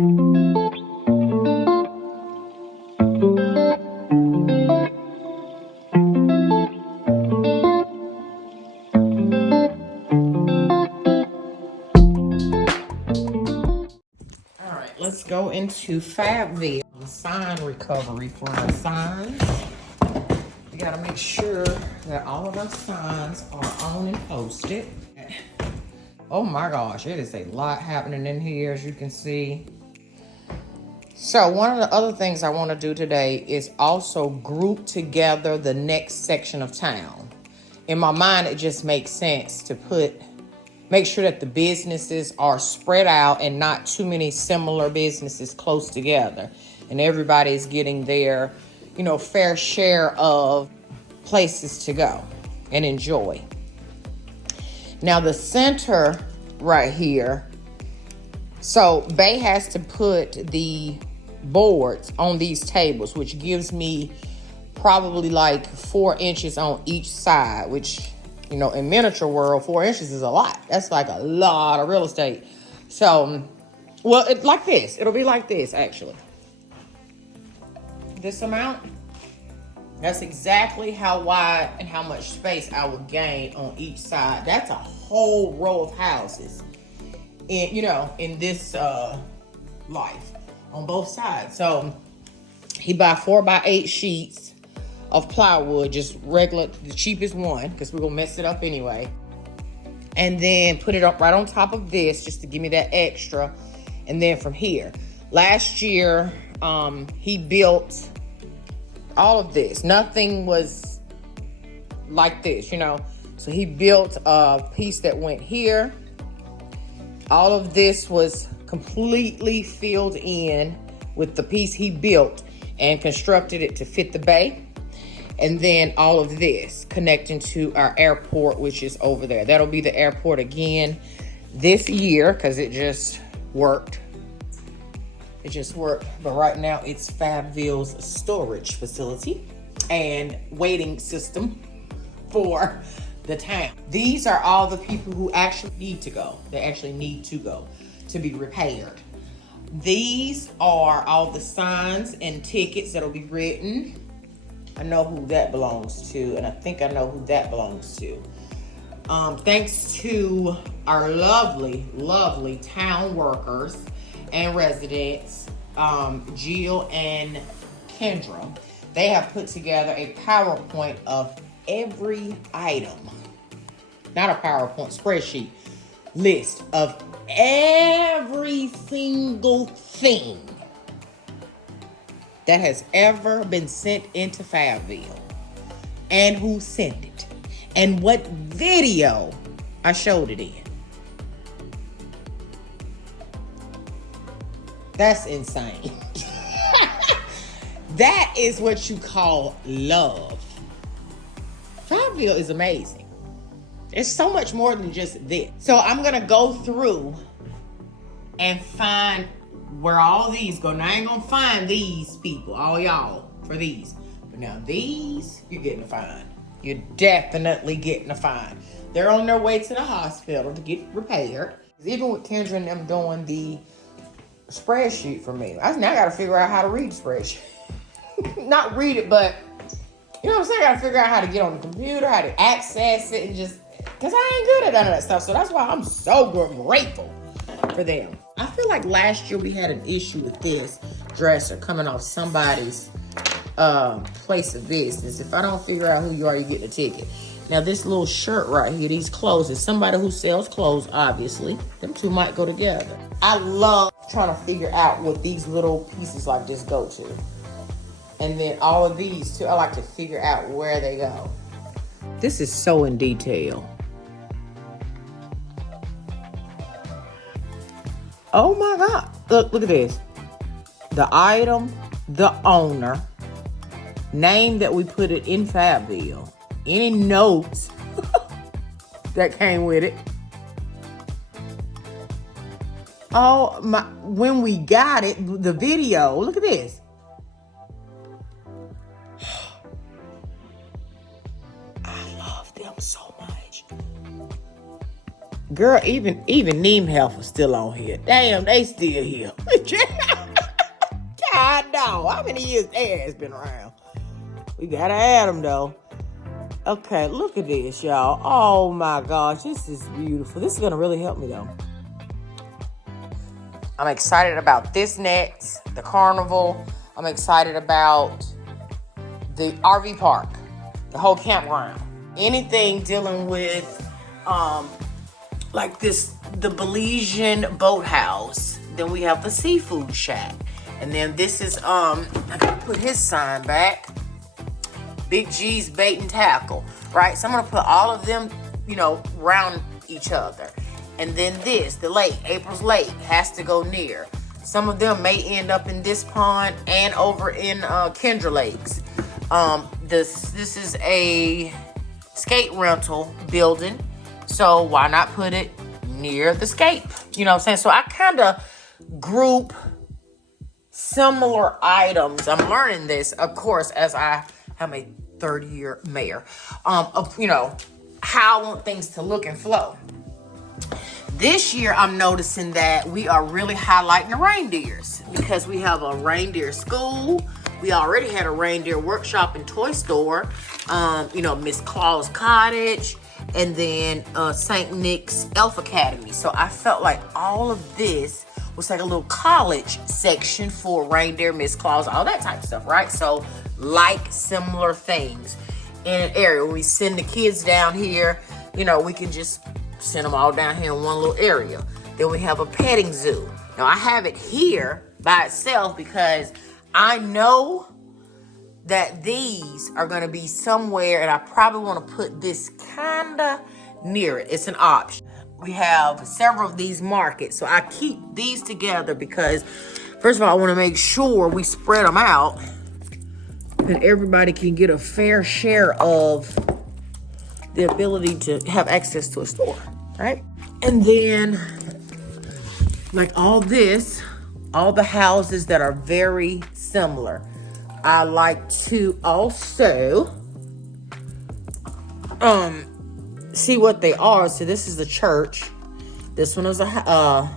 Let's go into Fabville. Sign recovery for our signs. We gotta make sure that all of our signs are on and posted. Oh my gosh, it is a lot happening in here, as you can see. So one of the other things I want to do today is also group together the next section of town. In my mind, it just makes sense to make sure that the businesses are spread out and not too many similar businesses close together. And everybody is getting their, fair share of places to go and enjoy. Now the center right here, so Bay has to put the boards on these tables, which gives me probably like 4 inches on each side, which, in miniature world, 4 inches is a lot. That's like a lot of real estate. So, well, it's like this. It'll be like this, actually. This amount, that's exactly how wide and how much space I would gain on each side. That's a whole row of houses in this life on both sides. So he bought 4x8 sheets of plywood, just regular, the cheapest one, because we're gonna mess it up anyway. And then put it up right on top of this, just to give me that extra. And then from here, last year, he built all of this. Nothing was like this, So he built a piece that went here. All of this was completely filled in with the piece he built and constructed it to fit the bay. And then all of this connecting to our airport, which is over there. That'll be the airport again this year, because it just worked. But right now it's Fabville's storage facility and waiting system for the town. These are all the people who actually need to go. They actually need to go to be repaired. These are all the signs and tickets that'll be written. I know who that belongs to, and I think I know who that belongs to. Thanks to our lovely, lovely town workers and residents, Jill and Kendra, they have put together a PowerPoint of every item. Not a PowerPoint, spreadsheet. List of every single thing that has ever been sent into Fabville, and who sent it, and what video I showed it in. That's insane. That is what you call love. Fabville is amazing. It's so much more than just this. So I'm gonna go through and find where all these go. Now I ain't gonna find these people, all y'all, for these. But now these, you're getting a fine. You're definitely getting a fine. They're on their way to the hospital to get repaired. Even with Kendra and them doing the spreadsheet for me, I now gotta figure out how to read the spreadsheet. Not read it, but you know what I'm saying? I gotta figure out how to get on the computer, how to access it, and just, because I ain't good at none of that stuff. So that's why I'm so grateful for them. I feel like last year we had an issue with this dresser coming off somebody's place of business. If I don't figure out who you are, you get a ticket. Now this little shirt right here, these clothes, is somebody who sells clothes, obviously. Them two might go together. I love trying to figure out what these little pieces like this go to. And then all of these too, I like to figure out where they go. This is so in detail. Oh my God. Look at this. The item, the owner, name that we put it in Fabville, any notes that came with it. Oh my, when we got it, the video, look at this. I love them so much. Girl, even Neem is still on here. Damn, they still here. God no. How many years their ass been around? We gotta add them though. Okay, look at this, y'all. Oh my gosh, this is beautiful. This is gonna really help me though. I'm excited about this next, the carnival. I'm excited about the RV park, the whole campground. Anything dealing with like this, the Belizean boathouse. Then we have the seafood shack. And then this is I gotta put his sign back. Big G's bait and tackle, right? So I'm gonna put all of them, you know, around each other. And then this, the lake, April's Lake, has to go near. Some of them may end up in this pond and over in Kendra Lakes. This is a skate rental building, so why not put it near the skate? You know what I'm saying? So I kind of group similar items. I'm learning this, of course, as I am a third-year mayor, of, you know, how I want things to look and flow. This year, I'm noticing that we are really highlighting the reindeers because we have a reindeer school. We already had a reindeer workshop and toy store, you know, Miss Claus Cottage, and then St. Nick's Elf Academy. So I felt like all of this was like a little college section for reindeer, Miss Claus, all that type of stuff, right? So like similar things in an area. When we send the kids down here, you know, we can just send them all down here in one little area. Then we have a petting zoo. Now I have it here by itself because I know that these are going to be somewhere, and I probably want to put this kind of near it. It's an option. We have several of these markets, so I keep these together because, first of all, I want to make sure we spread them out and everybody can get a fair share of the ability to have access to a store, right? And then, like all this, all the houses that are very similar, I like to also see what they are. So this is the church. This one is a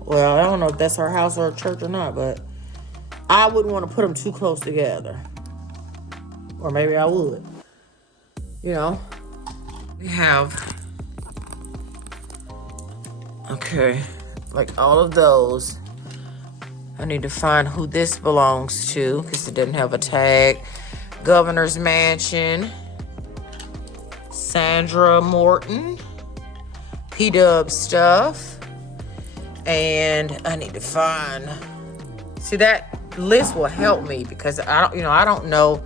well, I don't know if that's our house or a church or not, but I wouldn't want to put them too close together. Or maybe I would. You know, we have, okay, like all of those. I need to find who this belongs to because it doesn't have a tag. Governor's Mansion, Sandra Morton, P-Dub stuff, and I need to find, see, that list will help me because I don't know.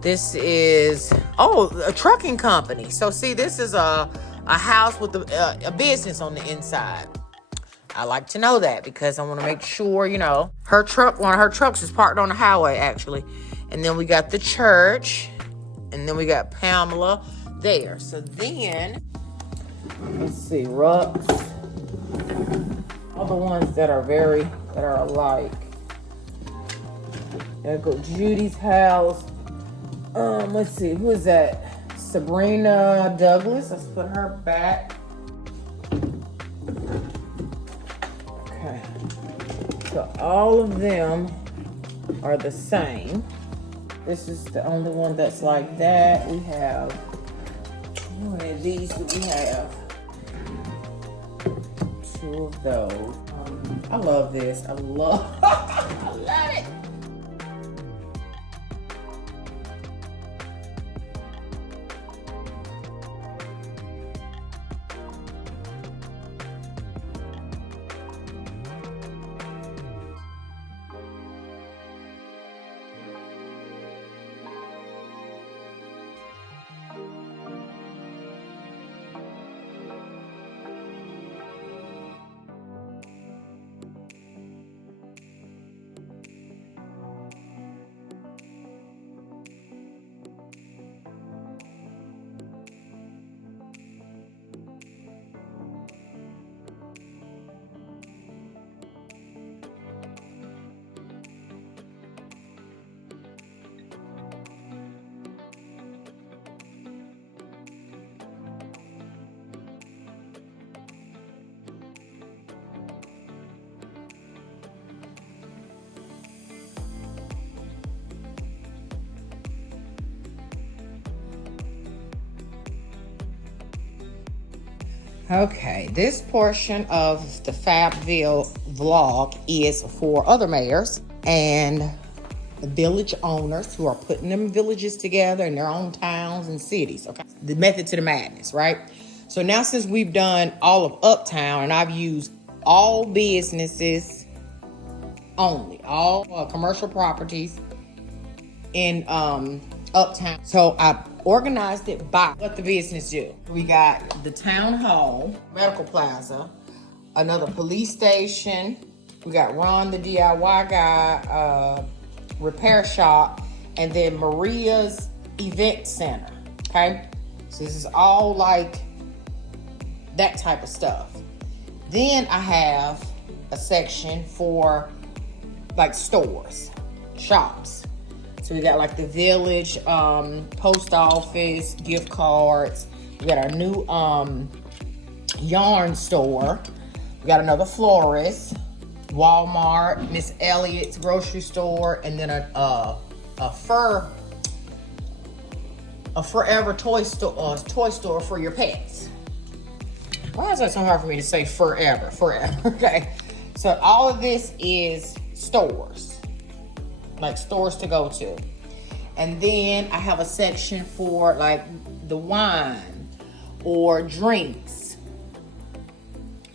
This is, a trucking company. So see, this is a house with a business on the inside. I like to know that because I want to make sure, you know, one of her trucks is parked on the highway, actually. And then we got the church, and then we got Pamela there. So then, let's see, Rucks, all the ones that are alike. There go Judy's house. Let's see, who is that? Sabrina Douglas. Let's put her back. Okay. So all of them are the same. This is the only one that's like that. We have, how many of these do we have? 2 of those. I love this. I love it. Okay, this portion of the Fabville vlog is for other mayors and the village owners who are putting them villages together in their own towns and cities, okay? The method to the madness, right? So now since we've done all of Uptown and I've used all businesses only, all commercial properties in Uptown. So I organized it by what the business do. We got the town hall, medical plaza, another police station. We got Ron the DIY guy, repair shop, and then Maria's event center. Okay, so this is all like that type of stuff. Then I have a section for like stores, shops. So we got like the village, post office, gift cards. We got our new yarn store. We got another florist, Walmart, Miss Elliott's grocery store, and then a forever toy store for your pets. Why is that so hard for me to say forever? Okay. So all of this is stores, like stores to go to. And then I have a section for like the wine or drinks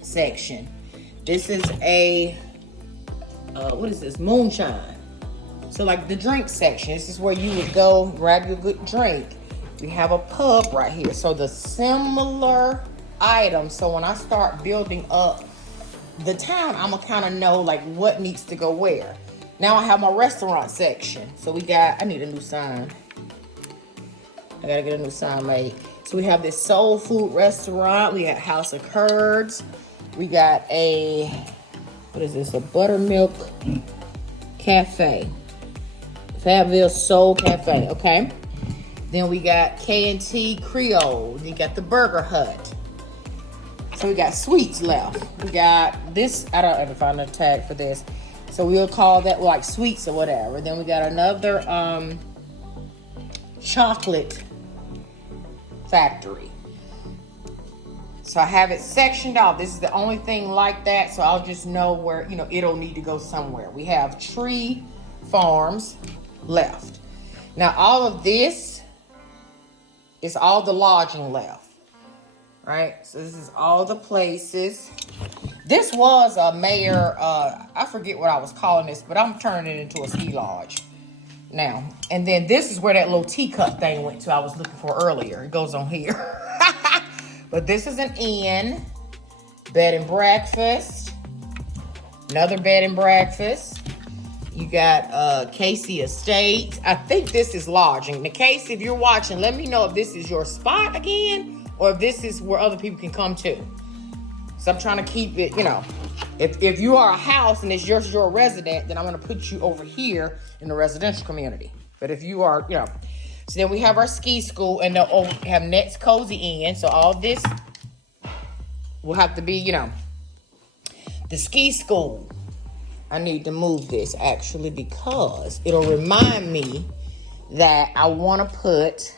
section. This is a, what is this? Moonshine. So like the drink section, this is where you would go grab your good drink. We have a pub right here. So the similar items. So when I start building up the town, I'm gonna kind of know like what needs to go where. Now I have my restaurant section. So we got, I need a new sign. I gotta get a new sign made. So we have this soul food restaurant. We got House of Curds. We got a, what is this? A buttermilk cafe. Fabville Soul Cafe, okay? Then we got K&T Creole. You got the Burger Hut. So we got sweets left. We got this, I don't ever find a tag for this. So we'll call that like sweets or whatever. Then we got another chocolate factory. So I have it sectioned off. This is the only thing like that. So I'll just know where, you know, it'll need to go somewhere. We have tree farms left. Now all of this is all the lodging left. Right? So this is all the places. This was a mayor, I forget what I was calling this, but I'm turning it into a ski lodge now. And then this is where that little teacup thing went to I was looking for earlier. It goes on here. But this is an inn, bed and breakfast, another bed and breakfast. You got Casey Estates. I think this is lodging. Now, Casey, if you're watching, let me know if this is your spot again or if this is where other people can come to. So I'm trying to keep it, you know, if you are a house and it's just your resident, then I'm going to put you over here in the residential community. But if you are, you know, so then we have our ski school and they'll have Net's Cozy Inn. So all this will have to be, you know, the ski school. I need to move this actually because it'll remind me that I want to put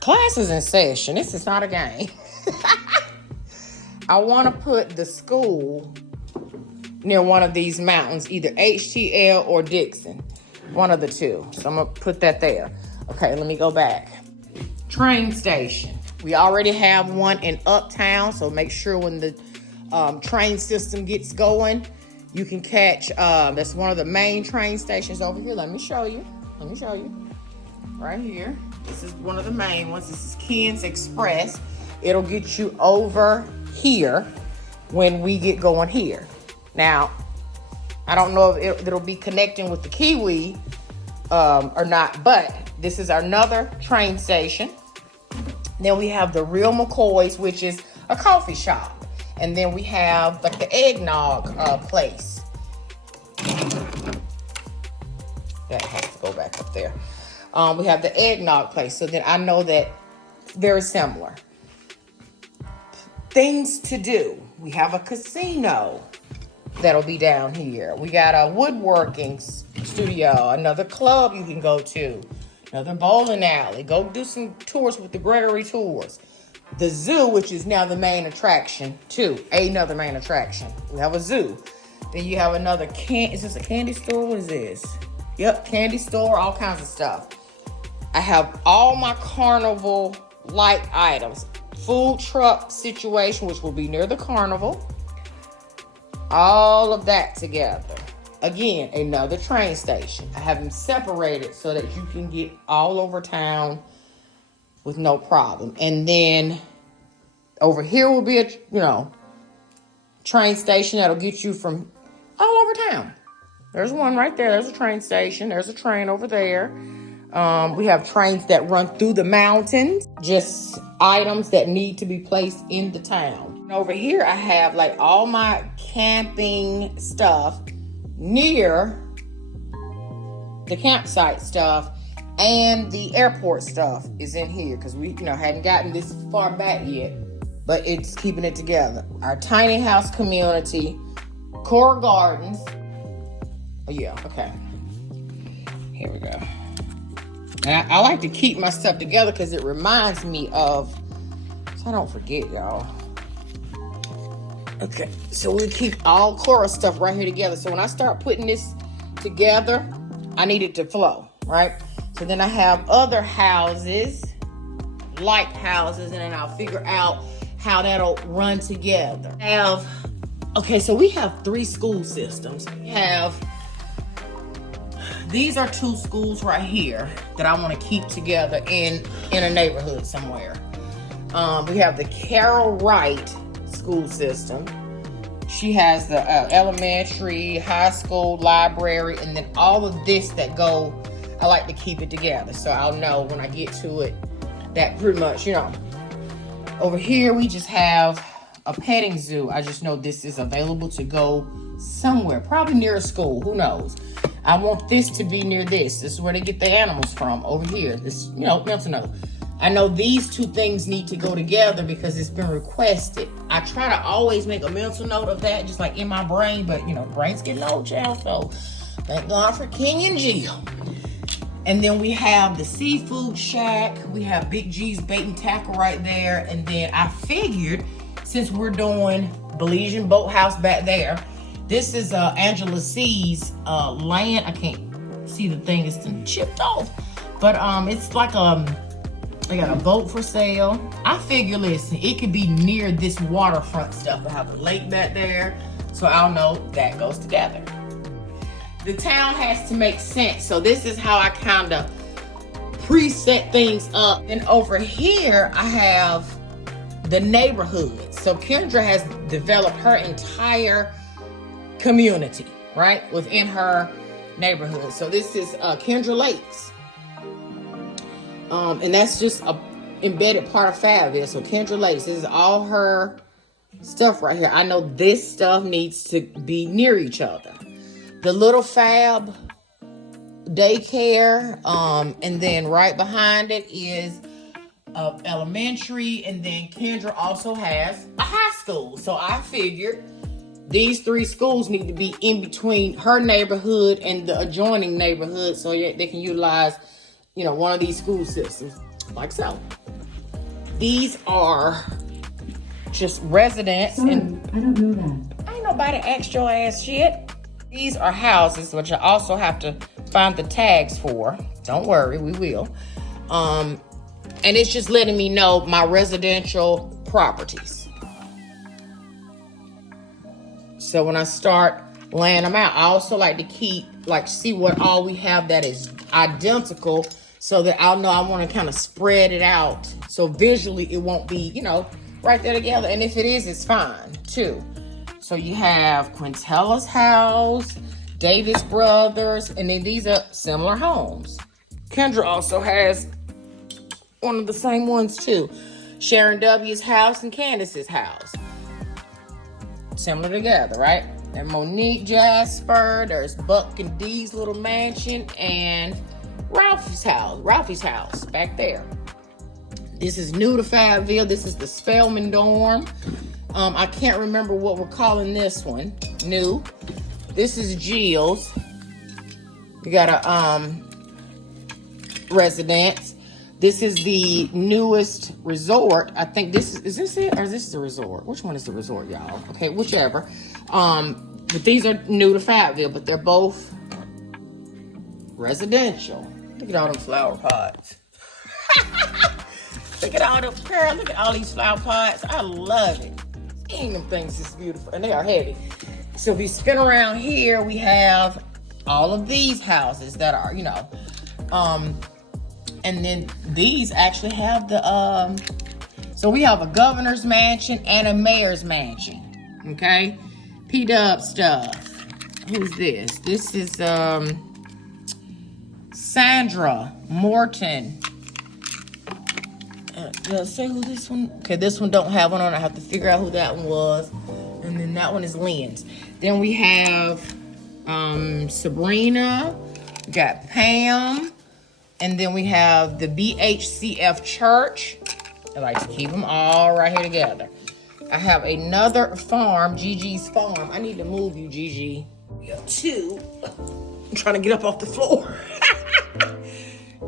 classes in session. This is not a game. I want to put the school near one of these mountains, either HTL or Dixon, one of the two. So I'm going to put that there. Okay, let me go back. Train station. We already have one in Uptown, so make sure when the train system gets going, you can catch, that's one of the main train stations over here. Let me show you. Right here. This is one of the main ones. This is Ken's Express. It'll get you over here when we get going here. Now, I don't know if it'll be connecting with the Kiwi or not, but this is another train station. Then we have the Real McCoy's, which is a coffee shop. And then we have like the eggnog place. That has to go back up there. We have the eggnog place. So then I know that very similar. Things to do. We have a casino that'll be down here. We got a woodworking studio, another club you can go to, another bowling alley. Go do some tours with the Gregory Tours. the zoo, which is now the main attraction too. Another main attraction. We have a zoo. Then you have another is this a candy store? What is this? Yep, candy store, all kinds of stuff. I have all my carnival like items. Food truck situation, which will be near the carnival. All of that together. Again, another train station. I have them separated so that you can get all over town with no problem. And then over here will be a, train station that'll get you from all over town. There's one right there. There's a train station. There's a train over there. We have trains that run through the mountains. Just items that need to be placed in the town. And over here, I have like all my camping stuff near the campsite stuff, and the airport stuff is in here because we, hadn't gotten this far back yet, but it's keeping it together. Our tiny house community, Core Gardens. Oh yeah, okay. Here we go. And I like to keep my stuff together because it reminds me of, so I don't forget, y'all. Okay, so we keep all Cora stuff right here together. So when I start putting this together, I need it to flow, right? So then I have other houses, like houses, and then I'll figure out how that'll run together. So we have 3 school systems. These are 2 schools right here that I want to keep together in a neighborhood somewhere. We have the Carol Wright school system. She has the elementary, high school, library, and then all of this that go. I like to keep it together so I'll know when I get to it that pretty much, Over here we just have a petting zoo. I just know this is available to go somewhere, probably near a school. Who knows? I want this to be near this. This is where they get the animals from. Over here, this, mental note. I know these 2 things need to go together because it's been requested. I try to always make a mental note of that, just like in my brain, but brain's getting old, child. So thank God for King and Jill. And then we have the seafood shack. We have Big G's bait and tackle right there. And then I figured, since we're doing Belizean Boathouse back there, this is Angela C's land. I can't see the thing, it's chipped off. But it's like they got a boat for sale. I figure, listen, it could be near this waterfront stuff. I have a lake back there, so I'll know that goes together. The town has to make sense, so this is how I kind of preset things up. And over here, I have the neighborhood. So Kendra has developed her entire community, right, within her neighborhood. So this is Kendra Lakes. And that's just a embedded part of Fabville. So Kendra Lakes, this is all her stuff right here. I know this stuff needs to be near each other. The Little Fab daycare, and then right behind it is elementary, and then Kendra also has a high school. So I figured these 3 schools need to be in between her neighborhood and the adjoining neighborhood so that they can utilize, one of these school systems, like so. These are just residents. Sorry, and I don't know that. Ain't nobody asked your ass shit. These are houses, which I also have to find the tags for. Don't worry, we will. And it's just letting me know my residential properties. So when I start laying them out, I also like to see what all we have that is identical so that I'll know I want to kind of spread it out. So visually it won't be, right there together. And if it is, it's fine too. So you have Quintella's house, Davis Brothers, and then these are similar homes. Kendra also has one of the same ones too. Sharon W's house and Candace's house. Similar together, right? And Monique Jasper, there's Buck and Dee's little mansion, and Ralphie's house back there. This is new to Fabville. This is the Spellman dorm. I can't remember what we're calling this one. New. This is Jill's. We got a residence. This is the newest resort. I think is this it? Or is this the resort? Which one is the resort, y'all? Okay, whichever. But these are new to Fayetteville, but they're both residential. Look at all them flower pots. Look at all them, girl, look at all these flower pots. I love it. Dang, them things is beautiful. And they are heavy. So if we spin around here, we have all of these houses that are, you know, and then these actually have the, so we have a governor's mansion and a mayor's mansion, okay? P-Dub stuff. Who's this? This is, Sandra Morton. Let's say who this one, okay, this one don't have one on. I have to figure out who that one was. And then that one is Lynn's. Then we have, Sabrina, we got Pam, and then we have the BHCF Church. I like to keep them all right here together. I have another farm, Gigi's Farm. I need to move you, Gigi. Two. I'm trying to get up off the floor.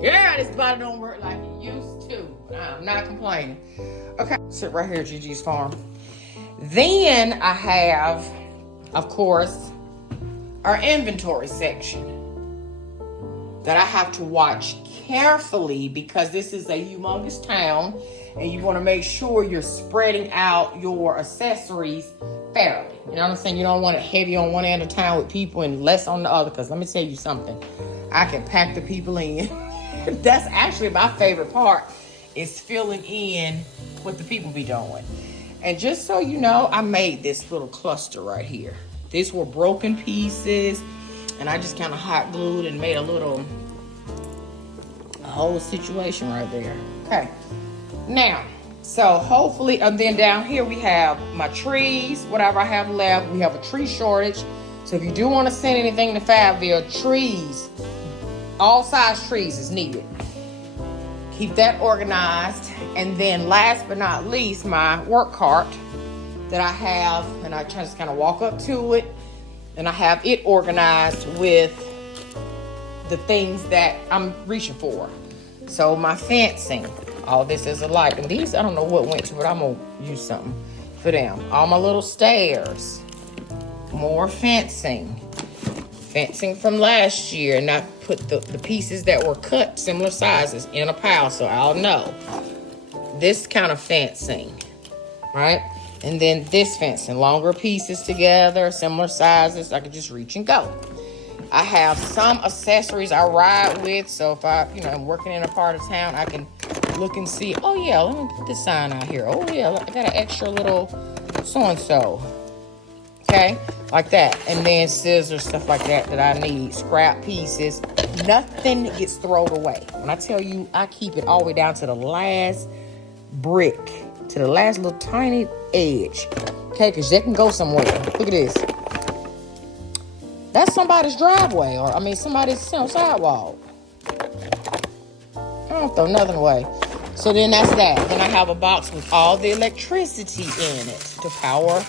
Yeah, this body don't work like it used to. I'm not complaining. Okay, sit right here, Gigi's Farm. Then I have, of course, our inventory section that I have to watch carefully because this is a humongous town and you want to make sure you're spreading out your accessories fairly. You know what I'm saying? You don't want it heavy on one end of town with people and less on the other, because let me tell you something. I can pack the people in. That's actually my favorite part, is filling in what the people be doing. And just so you know, I made this little cluster right here. These were broken pieces, and I just kind of hot glued and made a whole situation right there. Okay. Now, so hopefully, and then down here we have my trees, whatever I have left. We have a tree shortage. So if you do want to send anything to Fayetteville, trees, all size trees is needed. Keep that organized. And then last but not least, my work cart that I have, and I just kind of walk up to it, and I have it organized with the things that I'm reaching for. So my fencing, all this is alike. And these, I don't know what went to, but I'm going to use something for them. All my little stairs, more fencing. Fencing from last year, and I put the pieces that were cut similar sizes in a pile so I'll know. This kind of fencing, right? And then this fencing, longer pieces together, similar sizes. I could just reach and go. I have some accessories I ride with, so if I'm working in a part of town, I can look and see, oh yeah, let me put this sign out here. Oh yeah, I got an extra little so-and-so. Okay, like that. And then scissors, stuff like that I need. Scrap pieces. Nothing gets thrown away. When I tell you, I keep it all the way down to the last brick, to the last little tiny edge. Okay, because they can go somewhere. Look at this. That's somebody's driveway, or somebody's sidewalk. I don't throw nothing away. So then that's that. Then I have a box with all the electricity in it to power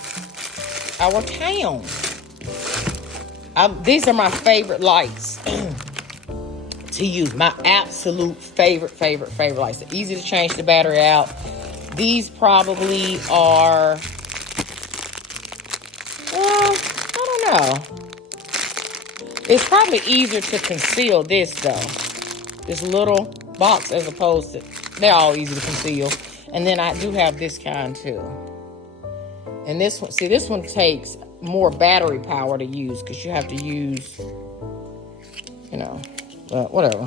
our town. These are my favorite lights to use. My absolute favorite lights. They're easy to change the battery out. These probably are, well, I don't know. It's probably easier to conceal this though. This little box as opposed to, they're all easy to conceal. And then I do have this kind too. And this one, see, this one takes more battery power to use because you have to use, whatever.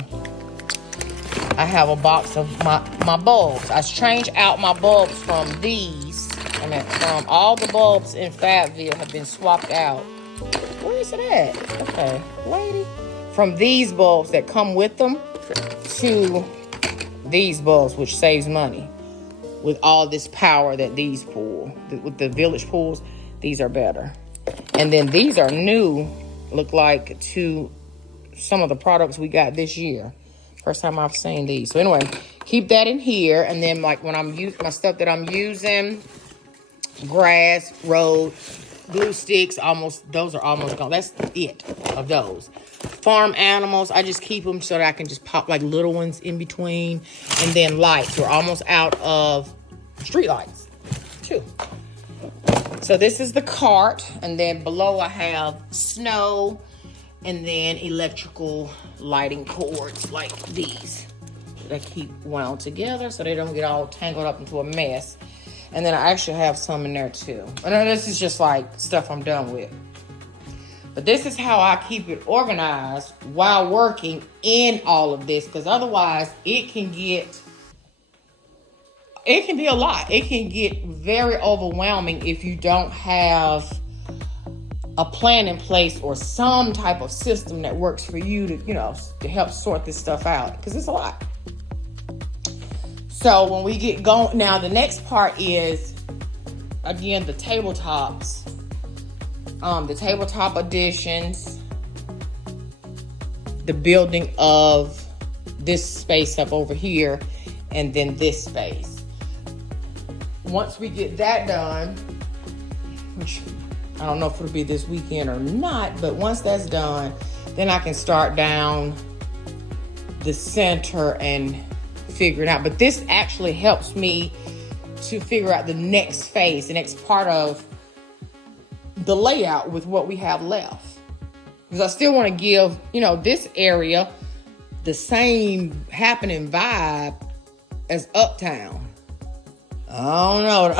I have a box of my bulbs. I changed out my bulbs from these. From all the bulbs in Fayetteville have been swapped out. Where is it at? Okay, lady. From these bulbs that come with them to these bulbs, which saves money. With all this power that these pull, with the village pools, these are better. And then these are new, look like, to some of the products we got this year. First time I've seen these. So anyway, keep that in here. And then like when I'm using my stuff that I'm using, grass, road, Glue sticks, those are almost gone. That's it of those. Farm animals, I just keep them so that I can just pop like little ones in between. And then lights, we're almost out of street lights too. So this is the cart, and then below I have snow, and then electrical lighting cords like these that I keep wound together so they don't get all tangled up into a mess. And then I actually have some in there too. And then this is just like stuff I'm done with. But this is how I keep it organized while working in all of this, because otherwise it can be a lot. It can get very overwhelming if you don't have a plan in place or some type of system that works for you to, to help sort this stuff out, because it's a lot. So when we get going, now the next part is, again, the tabletops. The tabletop additions, the building of this space up over here, and then this space. Once we get that done, which I don't know if it'll be this weekend or not, but once that's done, then I can start down the center and figure it out. But this actually helps me to figure out the next phase, the next part of the layout with what we have left. Because I still want to give, this area the same happening vibe as Uptown. I don't know.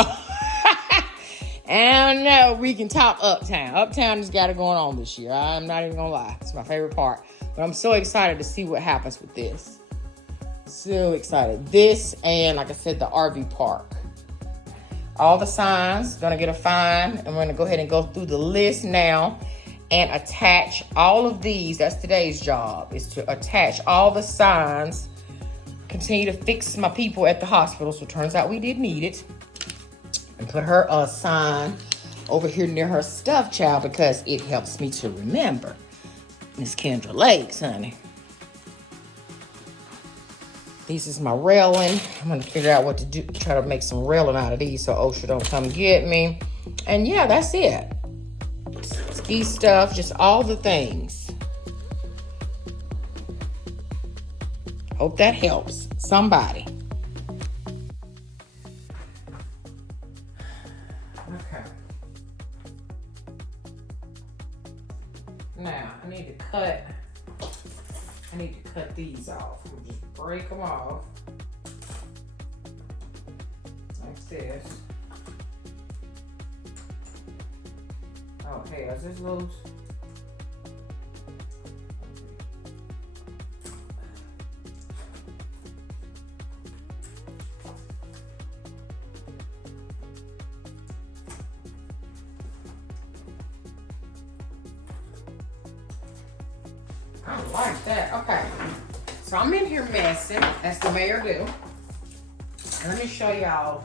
I don't know. We can top Uptown. Uptown has got it going on this year. I'm not even going to lie. It's my favorite part. But I'm so excited to see what happens with this. So excited. This and, like I said, the RV park. All the signs, gonna get a fine. I'm gonna go ahead and go through the list now and attach all of these. That's today's job, is to attach all the signs. Continue to fix my people at the hospital. So it turns out we did need it. And put her a sign over here near her stuffed child because it helps me to remember Miss Kendra Lakes, honey. This is my railing. I'm gonna figure out what to do, try to make some railing out of these so OSHA don't come get me. And yeah, that's it. Ski stuff, just all the things. Hope that helps somebody. Okay. Now, I need to cut these off. I'm gonna just break them off. Like this. Okay, is this loose? I don't like that. Okay. So I'm in here messing, as the mayor do. And let me show y'all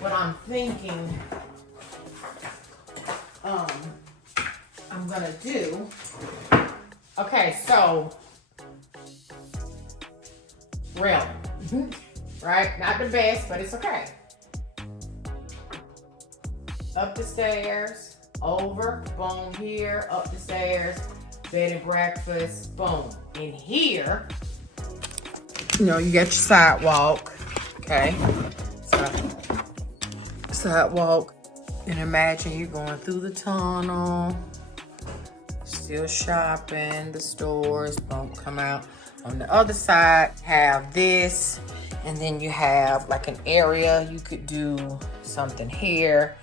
what I'm thinking I'm gonna do. Okay, so railing, right? Not the best, but it's okay. Up the stairs, over, boom, here, up the stairs, bed and breakfast, boom. In here, you got your sidewalk, okay? Sidewalk, and imagine you're going through the tunnel, still shopping, the stores, boom, come out. On the other side, have this, and then you have like an area you could do something here,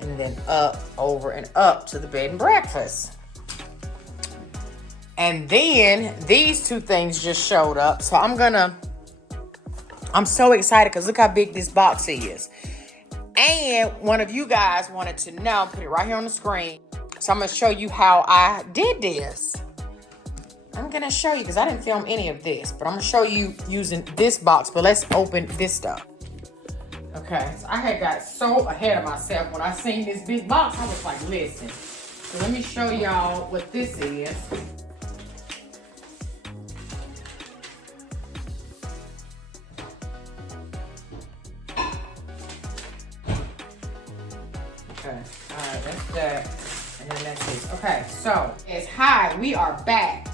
and then up, over, and up to the bed and breakfast. And then these two things just showed up. So I'm so excited because look how big this box is. And one of you guys wanted to know, put it right here on the screen. So I'm going to show you how I did this. I'm going to show you because I didn't film any of this, but I'm going to show you using this box. But let's open this stuff. Okay, so I had got so ahead of myself when I seen this big box. I was like, listen. So let me show y'all what this is. Okay, all right, that's that. Okay, so it's hi, we are back.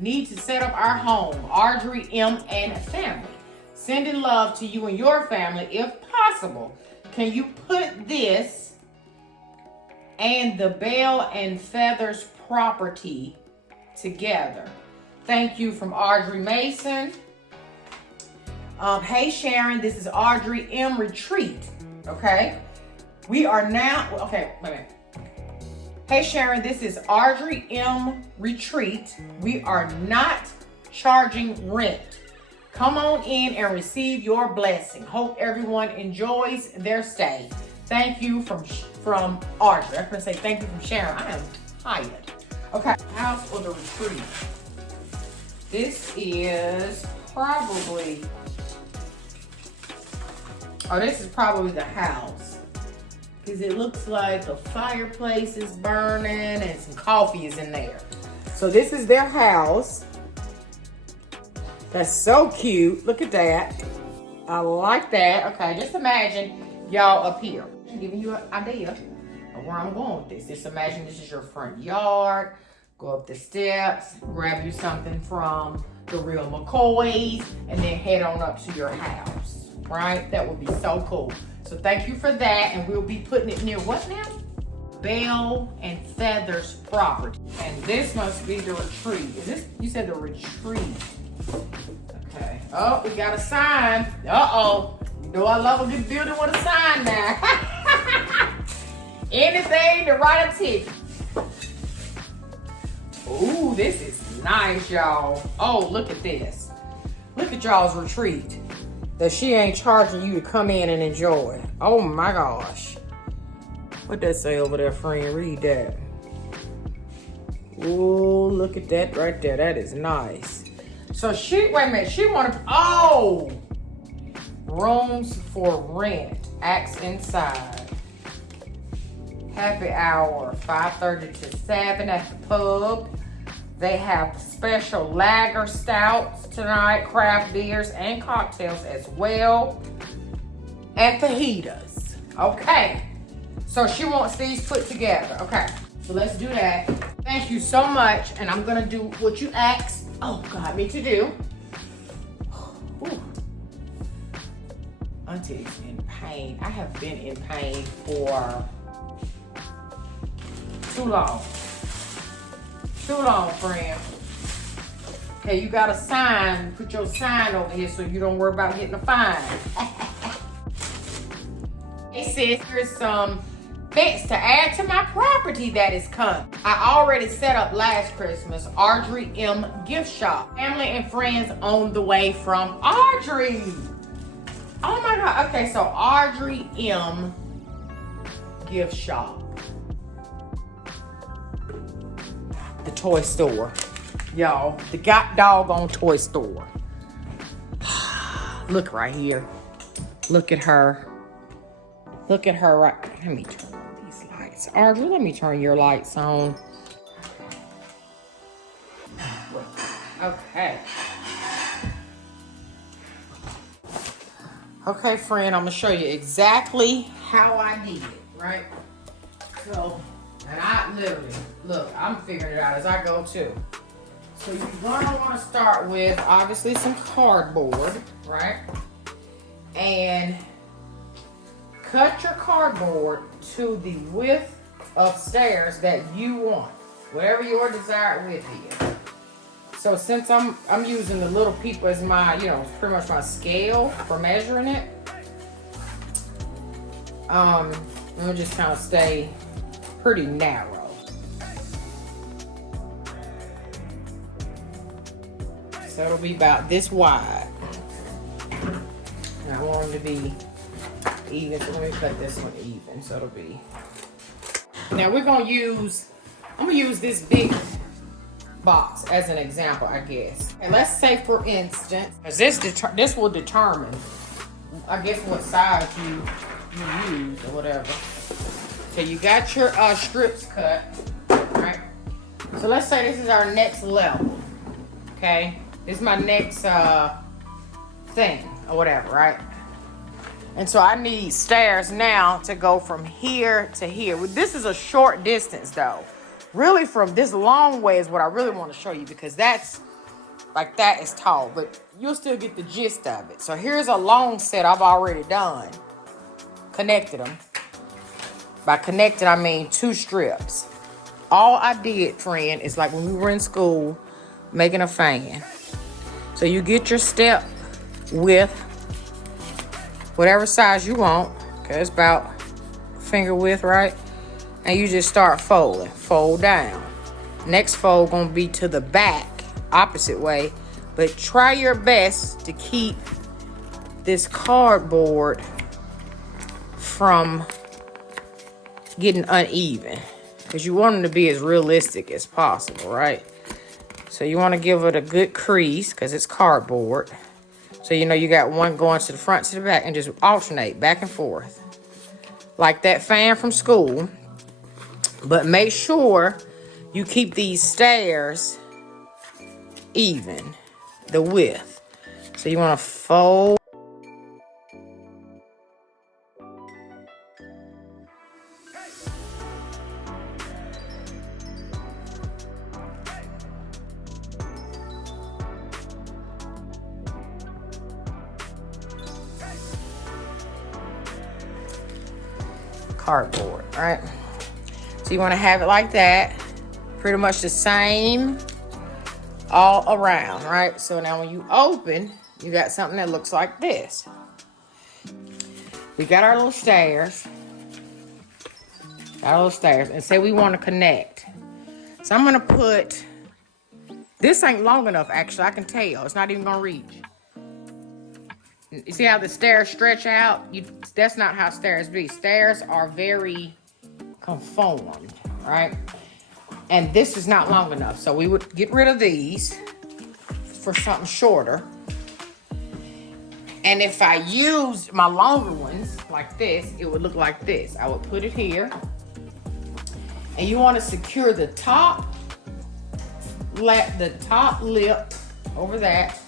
Need to set up our home. Audrey M. and family. Sending love to you and your family if possible. Can you put this and the Bell and Feathers property together? Thank you from Audrey Mason. Hey Sharon, this is Audrey M. Retreat. Okay, we are now, okay, wait a minute. Hey Sharon, this is Audrey M. Retreat. We are not charging rent. Come on in and receive your blessing. Hope everyone enjoys their stay. Thank you from Audrey. I'm gonna say thank you from Sharon. I am tired. Okay, house or the retreat. This is probably, oh, this is probably the house. Because it looks like the fireplace is burning and some coffee is in there. So this is their house. That's so cute. Look at that. I like that. Okay, just imagine y'all up here. I'm giving you an idea of where I'm going with this. Just imagine this is your front yard. Go up the steps, grab you something from the Real McCoys, and then head on up to your house, right? That would be so cool. So thank you for that, and we'll be putting it near what now? Bell and Feathers property. And this must be the retreat. Is this, you said the retreat. Okay. Oh, we got a sign. Uh-oh. You know I love a good building with a sign now. Anything to write a ticket. Ooh, this is nice, y'all. Oh, look at this. Look at y'all's retreat that she ain't charging you to come in and enjoy. Oh my gosh. What that say over there, friend? Read that. Ooh, look at that right there. That is nice. So she, wait a minute, she wanted, oh, rooms for rent, acts inside. Happy hour, 5:30 to 7 at the pub. They have special lager stouts tonight, craft beers and cocktails as well. And fajitas. Okay. So she wants these put together. Okay. So let's do that. Thank you so much. And I'm going to do what you asked. Oh, God, me to do. Ooh. Auntie's in pain. I have been in pain for too long. Too long, friend. Okay, you got a sign. Put your sign over here so you don't worry about getting a fine. Hey sis, here's some bits to add to my property that is coming. I already set up last Christmas, Audrey M. Gift Shop. Family and friends on the way from Audrey. Oh my God. Okay, so Audrey M. Gift Shop. The toy store. Y'all, the got doggone toy store. Look right here. Look at her. Look at her right. Let me turn on these lights. Audrey, let me turn your lights on. Okay. Okay, friend, I'm gonna show you exactly how I did it, right? So, and I literally, look, I'm figuring it out as I go too. So you're gonna wanna start with, obviously, some cardboard, right? And cut your cardboard to the width of stairs that you want, whatever your desired width is. So since I'm using the little people as my, you know, pretty much my scale for measuring it, I'm gonna just kind of stay pretty narrow. So it'll be about this wide. And I want them to be even, so let me cut this one even, so it'll be. Now we're gonna use, I'm gonna use this big box as an example, I guess. And let's say, for instance, because this will determine, I guess, what size you use or whatever. So you got your strips cut, right? So let's say this is our next level, okay? This is my next thing or whatever, right? And so I need stairs now to go from here to here. This is a short distance though. really from this long way is what I really want to show you, because that's like that is tall, but you'll still get the gist of it. So here's a long set I've already done. Connected them. By connected, I mean 2 strips. All I did, friend, is like when we were in school making a fan. So you get your step width, whatever size you want. Okay, it's about finger width, right? And you just start folding. Fold down. Next fold gonna be to the back, opposite way. But try your best to keep this cardboard from getting uneven, because you want them to be as realistic as possible, right? So you want to give it a good crease because it's cardboard. So you know you got one going to the front to the back, and just alternate back and forth like that fan from school. But make sure you keep these stairs even, the width. So you want to fold. Cardboard, right? So you want to have it like that, pretty much the same all around, right? So now when you open, you got something that looks like this. We got our little stairs, and say we want to connect. So I'm gonna put, this ain't long enough, actually. I can tell it's not even gonna reach. You see how the stairs stretch out? That's not how stairs be. Stairs are very conformed, right? And this is not long enough. So we would get rid of these for something shorter. And if I used my longer ones like this, it would look like this. I would put it here. And you want to secure the top lip over that,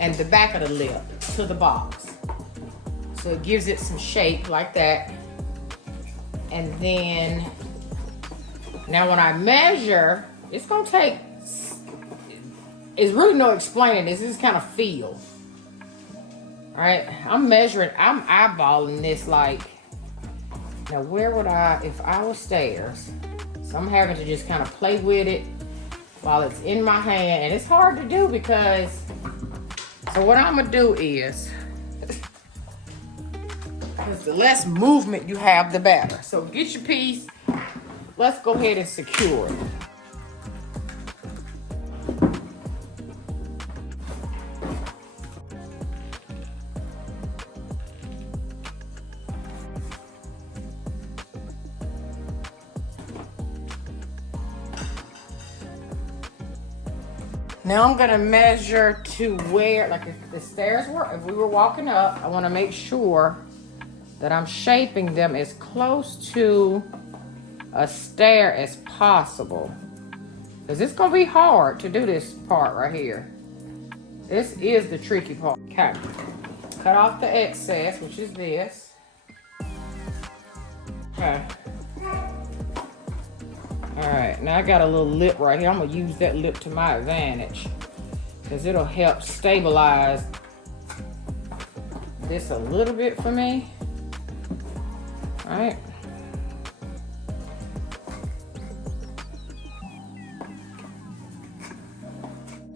and the back of the lip to the box. So it gives it some shape like that. And then, now when I measure, it's gonna take, it's really no explaining this. This is kind of feel. All right, I'm measuring, I'm eyeballing this like, now where would I, if I was stairs, so I'm having to just kind of play with it while it's in my hand. And it's hard to do because, so what I'm gonna do is, because the less movement you have, the better. So get your piece, let's go ahead and secure it. Now I'm gonna measure to where, like if the stairs were, if we were walking up, I wanna make sure that I'm shaping them as close to a stair as possible. Because it's gonna be hard to do this part right here. This is the tricky part. Okay, cut off the excess, which is this. Okay. All right, now I got a little lip right here. I'm gonna use that lip to my advantage because it'll help stabilize this a little bit for me. All right.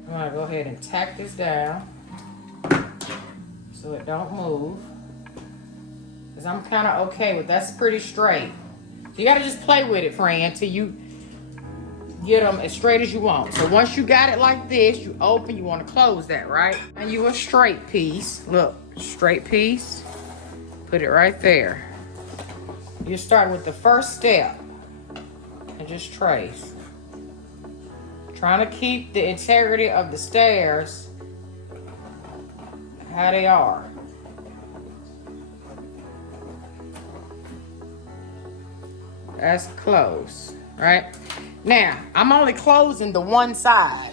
I'm gonna go ahead and tack this down so it don't move. Because I'm kind of okay with that's pretty straight. So you gotta just play with it, friend, till you get them as straight as you want. So once you got it like this, you open, you want to close that, right? And you a straight piece. Look, straight piece. Put it right there. You start with the first step and just trace. Trying to keep the integrity of the stairs how they are. That's close, right? Now, I'm only closing the one side.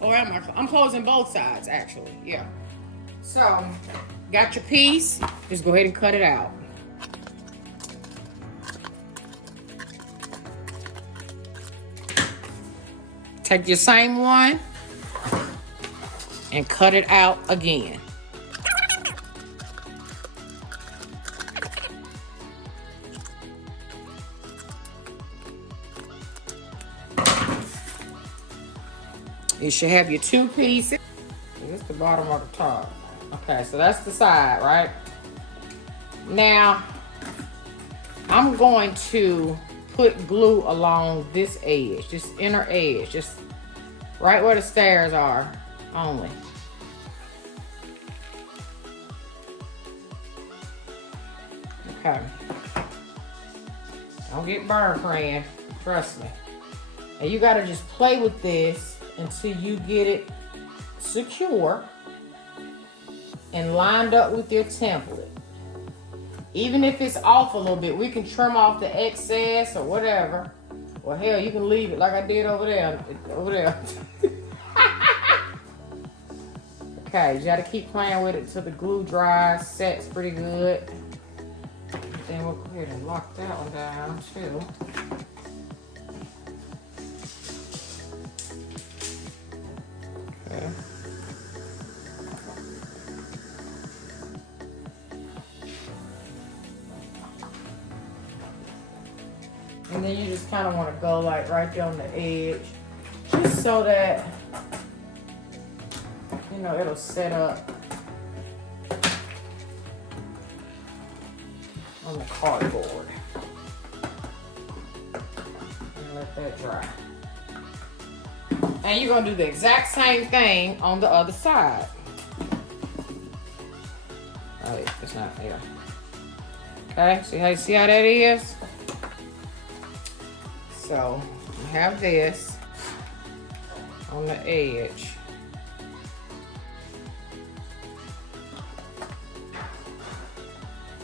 Or am I? I'm closing both sides, actually, yeah. So, got your piece, just go ahead and cut it out. Take your same one and cut it out again. You should have your 2 pieces. This is the bottom or the top. Okay, so that's the side, right? Now, I'm going to put glue along this edge, this inner edge, just right where the stairs are only. Okay. Don't get burned, friend. Trust me. And you gotta just play with this until you get it secure and lined up with your template. Even if it's off a little bit, we can trim off the excess or whatever. Well, hell, you can leave it like I did over there. Okay, you gotta keep playing with it till the glue dries, sets pretty good. Then we'll go ahead and lock that one down too. Okay. And then you just kind of want to go like right there on the edge, just so that, you know, it'll set up on the cardboard. And let that dry. And you're going to do the exact same thing on the other side. Oh, wait, it's not there. Okay, see how that is? So, you have this on the edge.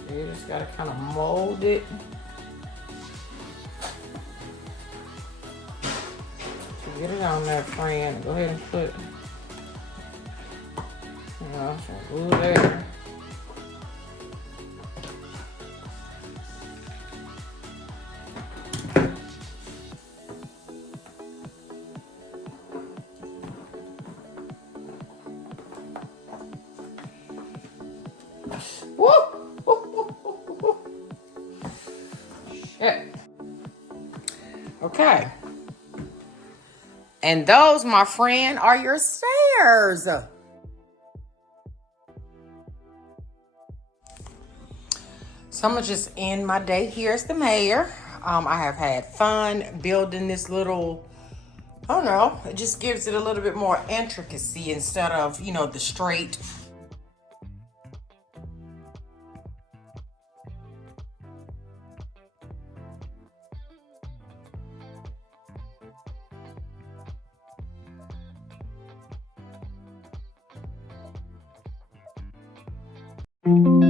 You just gotta kind of mold it. To get it on there, friend. Go ahead and put, you know, some glue there. Shit. Okay. And those, my friend, are your stairs. So I'm gonna just end my day here as the mayor. I have had fun building this little, I don't know, it just gives it a little bit more intricacy instead of, you know, the straight. Thank you.